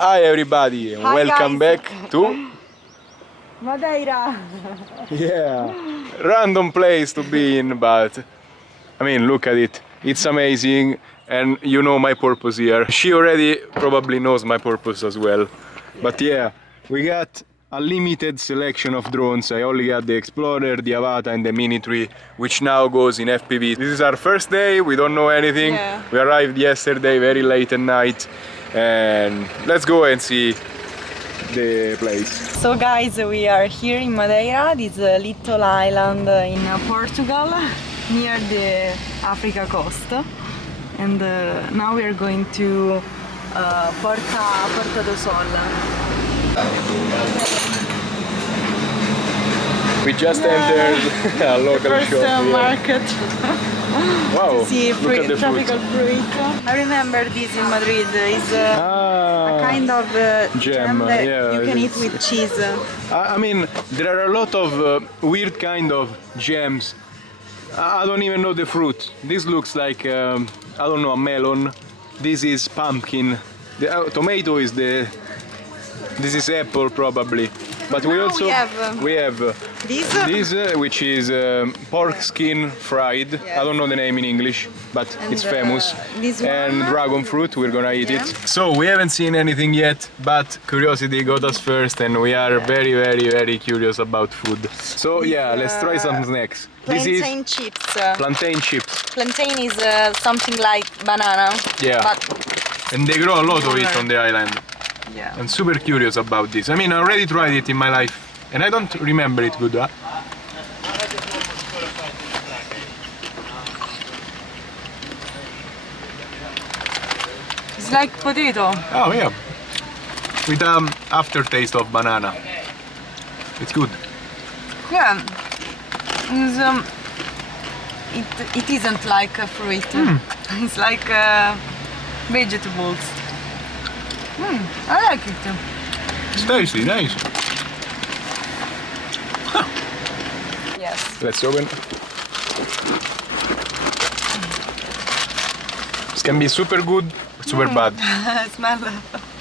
Hi everybody, and Hi welcome guys. back to Madeira. yeah, random place to be in, but I mean, look at it. It's amazing, and you know my purpose here. She already probably knows my purpose as well. But yeah, we got a limited selection of drones. I only got the Explorer, the Avata, and the Mini 3, which now goes in FPV. This is our first day. We don't know anything. Yeah. We arrived yesterday, very late at night, and let's go and see the place. So guys, we are here in Madeira, this little island in Portugal, near the Africa coast. And now we are going to Porta do Sol. We just entered a local First shop here. market. Wow, See look at the tropical fruit. fruit. I remember this in Madrid. It's a kind of jam, that yeah, you can it eat is. with cheese. I mean, there are a lot of weird kind of jams. I don't even know the fruit. This looks like, I don't know, a melon. This is pumpkin. The tomato is this is apple probably. But we Now also we have this which is pork skin fried. Yes. I don't know the name in English, but And, it's famous. this And one. dragon fruit, we're gonna eat Yeah. it. So we haven't seen anything yet, but curiosity got us first, and we are very, very, very curious about food. So yeah, let's try some snacks. This is Plantain chips. plantain chips. Plantain is something like banana. Yeah. But And they grow a lot of it Smaller. on the island. yeah. I'm super curious about this. I mean, I already tried it in my life, and I don't remember it good, huh? It's like potato. Oh yeah, with aftertaste of banana. It's good. Yeah. It's, it isn't like a fruit. It's like vegetables. I like it. It's tasty, nice. Yes. Let's open. This can be super good, super bad. Smell.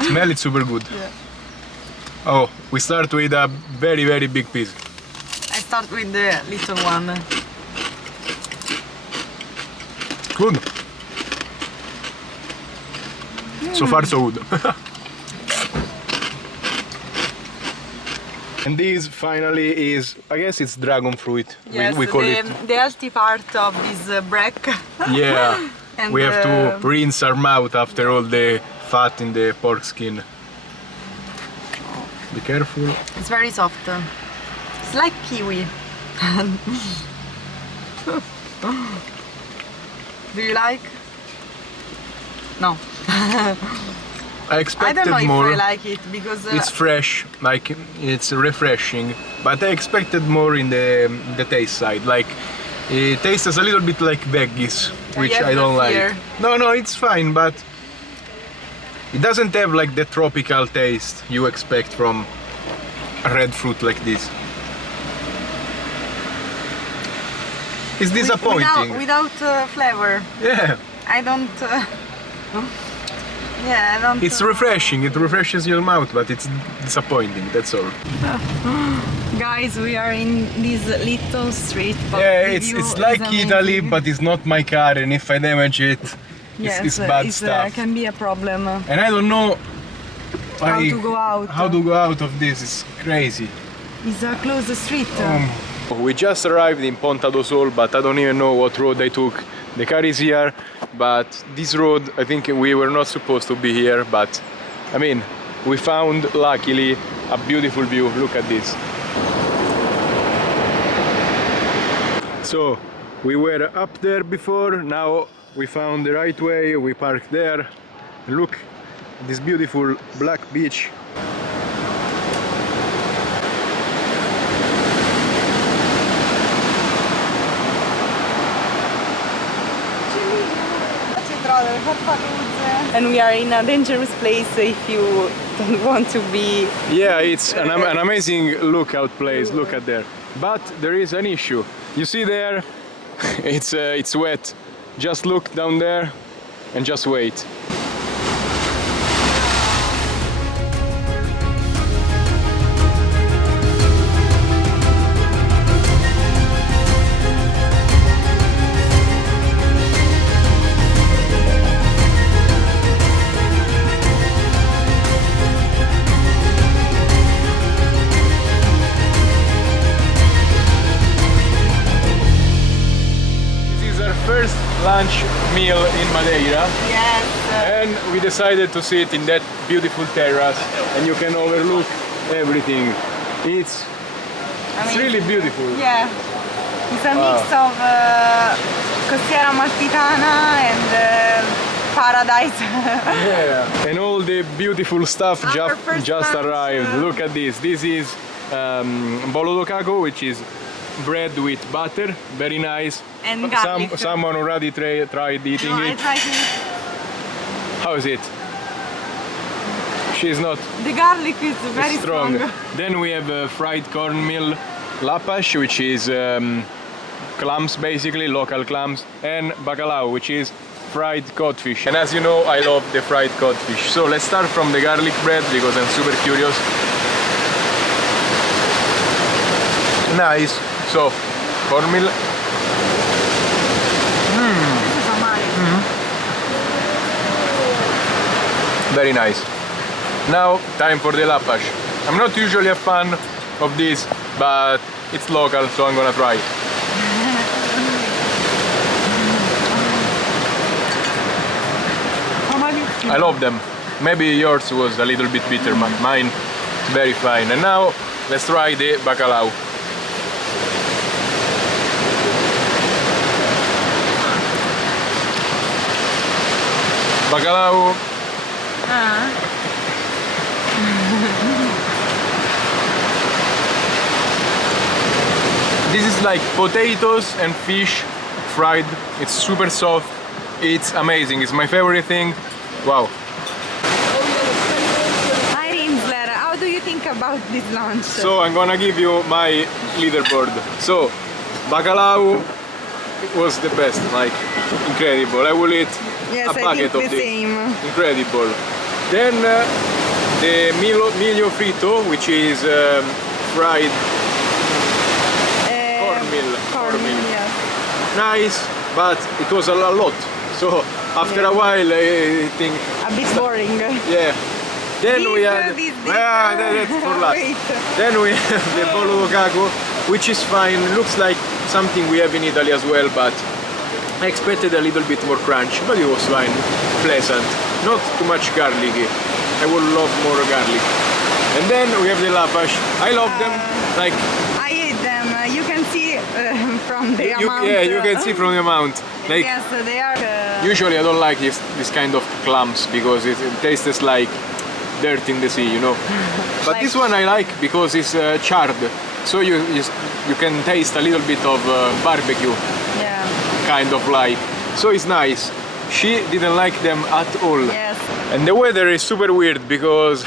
Smell it super good. Yeah. Oh, we start with a very, very big piece. I start with the little one. Good. So far so good. And this finally is, I guess it's dragon fruit. Yes, we call it. the healthy part of this break. Yeah. And, We have to rinse our mouth after all the fat in the pork skin. Be careful. It's very soft. It's like kiwi. Do you like? No. I I expected don't know more. if I like it because It's fresh, like it's refreshing, but I expected more in the taste side. Like it tastes a little bit like veggies, which have I don't the like. fear. No, it's fine, but it doesn't have like the tropical taste you expect from a red fruit like this. It's disappointing. without flavor. Yeah, I don't. Yeah, I don't. it's refreshing. It refreshes your mouth, but it's disappointing. That's all. Guys, we are in this little street. But Yeah, the it's view is like Italy, amazing. but it's not my car, and if I damage it, Yes, it's bad it stuff. can be a problem. And I don't know How to go out. How to go out of this? It's crazy. It's a closed street. We just arrived in Ponta do Sol, but I don't even know what road I took. The car is here, but this road, I think we were not supposed to be here, but I mean, we found, luckily, a beautiful view. Look at this. So, we were up there before, now we found the right way, we parked there. Look, this beautiful black beach. And we are in a dangerous place if you don't want to be. Yeah, it's an amazing lookout place, look at there. But there is an issue. You see there, it's wet. Just look down there and just wait. lunch meal in Madeira. Yes. And we decided to sit in that beautiful terrace, and you can overlook everything. It's really beautiful. Yeah. It's a mix of Costiera Amalfitana and paradise. Yeah. And all the beautiful stuff just arrived. Look at this. This is bolo do caco, which is bread with butter, very nice. And garlic. Someone already tried eating No, it. I tried it. How is it? She's not The garlic is very strong. Then we have fried cornmeal lapash, which is clams basically, local clams, and bacalao, which is fried codfish. And as you know, I love the fried codfish. So let's start from the garlic bread because I'm super curious. Nice. So, cornmeal. Very nice. Now, time for the lapash. I'm not usually a fan of this, but it's local, so I'm gonna try it. I love them. Maybe yours was a little bit bitter, but mine is very fine. And now, let's try the bacalao. Bacalao. This is like potatoes and fish fried. It's super soft. It's amazing. It's my favorite thing. Wow. Hi Rimzler, how do you think about this lunch? So I'm gonna give you my leaderboard. So bacalao was the best, like incredible. I will eat a packet of this. Same. Incredible. Then the miglio frito, which is fried cornmeal. Yeah. Nice, but it was a lot. So after a while, I think A bit boring. yeah. Then we had that's for last. Wait. Then we have the bolo do caco, which is fine. Looks like something we have in Italy as well, but I expected a little bit more crunch, but it was fine, pleasant. Not too much garlicky. I would love more garlic. And then we have the lapash. I love them. Like I ate them. You can see from the amount. yeah, you can see from the amount. Like Yes, they are. usually I don't like this kind of clams because it tastes like dirt in the sea, you know. But Like- this one I like because it's charred, so you can taste a little bit of barbecue, Yeah. kind of like. So it's nice. She didn't like them at all. Yes. And the weather is super weird because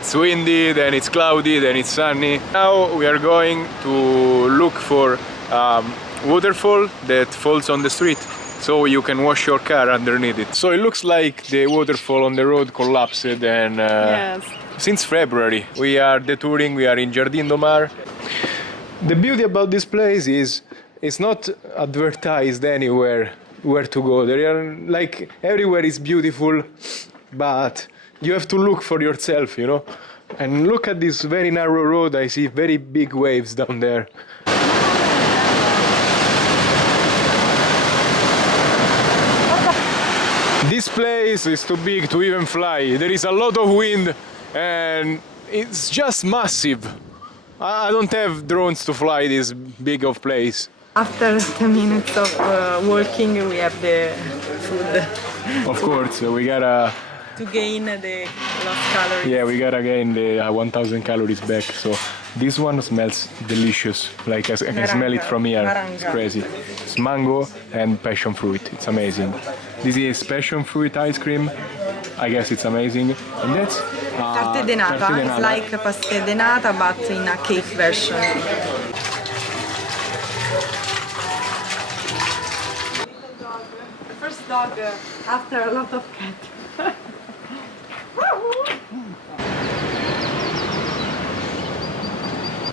it's windy, then it's cloudy, then it's sunny. Now we are going to look for waterfall that falls on the street, so you can wash your car underneath it. So it looks like the waterfall on the road collapsed, and Yes. since February we are detouring, we are in Jardinomar. The beauty about this place is it's not advertised anywhere where to go. There are like everywhere is beautiful, but you have to look for yourself, you know. And look at this very narrow road. I see very big waves down there. This place is too big to even fly. There is a lot of wind and it's just massive. I don't have drones to fly this big of place. After 10 minutes of walking, we have the food Of course, we gotta, to gain the lost calories. yeah, we gotta gain the 1000 calories back. So this one smells delicious. Like I can smell it from here. It's crazy. It's mango and passion fruit. It's amazing. This is passion fruit ice cream. I guess it's amazing. And that's Tarte de nata. It's like pastel de nata, but in a cake version. The first dog after a lot of cat.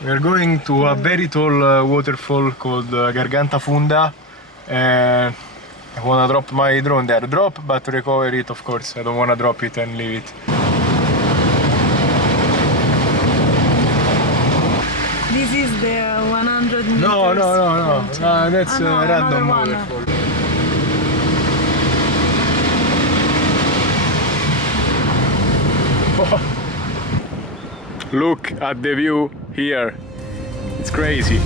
We are going to a very tall waterfall called Garganta Funda, and I wanna drop my drone there. Drop, but recover it, of course. I don't wanna drop it and leave it. This is the 100 meters. No, that's no, random another one. waterfall. Look at the view here. It's crazy.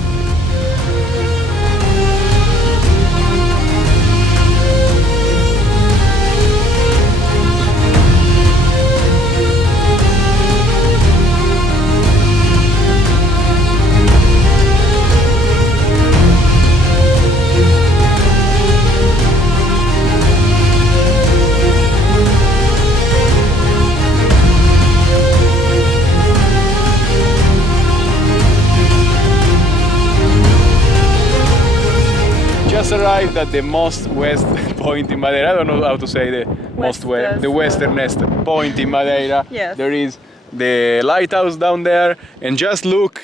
Just arrived at the most west point in Madeira. I don't know how to say the most west, the westernest point in Madeira. Yes. There is the lighthouse down there, and just look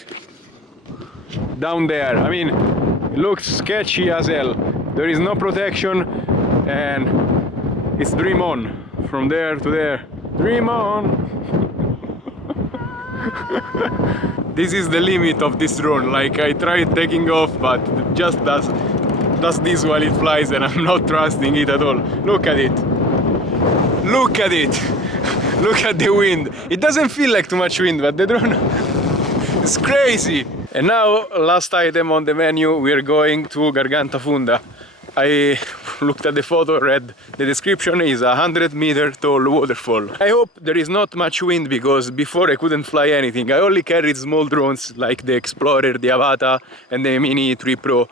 down there. I mean, it looks sketchy as hell. There is no protection, and it's dream on from there to there. Dream on. This is the limit of this drone. Like, I tried taking off, but it just does this while it flies, and I'm not trusting it at all. Look at it. Look at it. Look at the wind. It doesn't feel like too much wind, but the drone is crazy. And now, last item on the menu, we're going to Garganta Funda. I looked at the photo, read the description, is a 100-meter tall waterfall. I hope there is not much wind, because before I couldn't fly anything. I only carried small drones like the Explorer, the Avata and the Mini 3 Pro,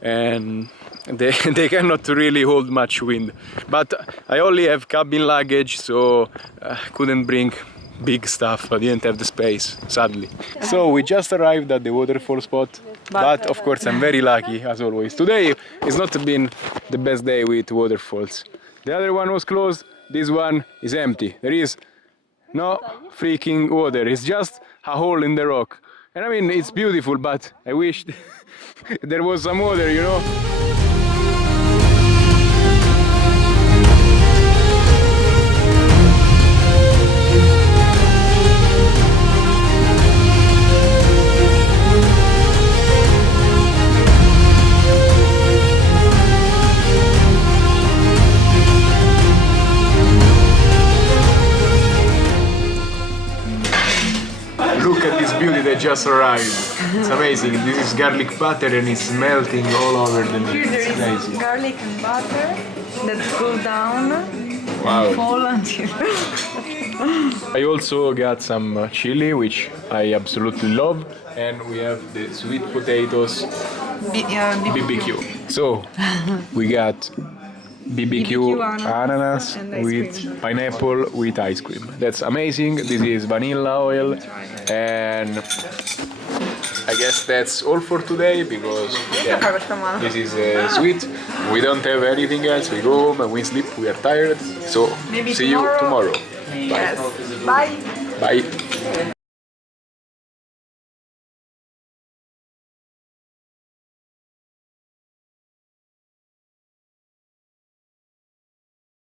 and they cannot really hold much wind. But I only have cabin luggage, so I couldn't bring big stuff. I didn't have the space, sadly. So we just arrived at the waterfall spot, but of course I'm very lucky as always. Today it's not been the best day with waterfalls. The other one was closed, this one is empty. There is no freaking water, it's just a hole in the rock. And I mean, it's beautiful, but I wish there was some water, you know? Look at this beauty that just arrived. It's amazing. This is garlic butter and it's melting all over the meat. Here there It's is crazy. garlic and butter that cool down Wow. and fall until... I also got some chili, which I absolutely love, and we have the sweet potatoes BBQ. So we got BBQ ananas and ice with cream. pineapple with ice cream. That's amazing. This is vanilla oil, and I guess that's all for today, because this is sweet. We don't have anything else. We go home and we sleep. We are tired. So Maybe see you tomorrow. Yes. Bye. Bye.